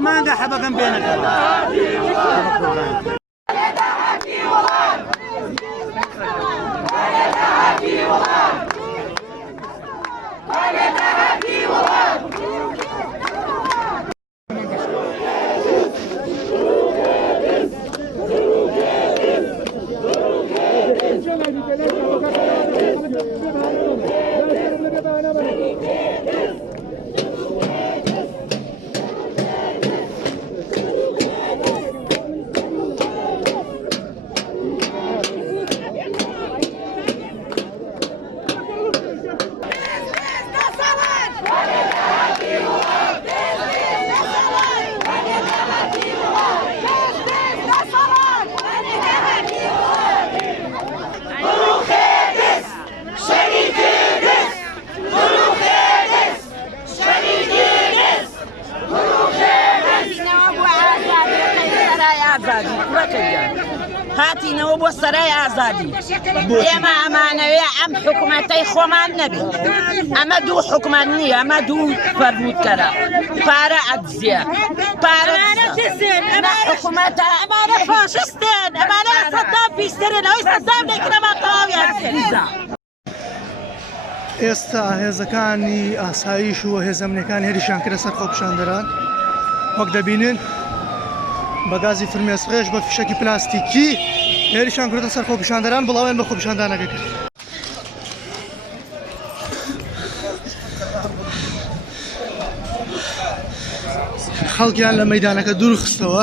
مانگا حبكم بينك هاتینەوە بۆ سەرای ئازادی ئێمە ئەمانەوێ ئەم حکوومەتەی خۆمان نەبێ ئەمە دوو حکوومەت نییە ئەمە دوو فەرموودکەرە پارە ئەدزیە پارە حکوومەتە ئەمانە فاشستن ئەمانە لە سەدام پیشترن ئەوەی سەدام نەکرەما تەواویان کردە. ئێستا هێزەکانی ئاسایش و هێزەمنەکان هێرشیان کرە سەر خۆپیشاندەران وەک دەبینن بە گازی فرمێسقێش بە فیشەکی پلاستیکی هێرشیان کردە سەر خۆپیشاندەران بڵاویان بە خۆپیشاندانەکە کرد. خەڵکیان لە مەیدانەکە دوورخستەوە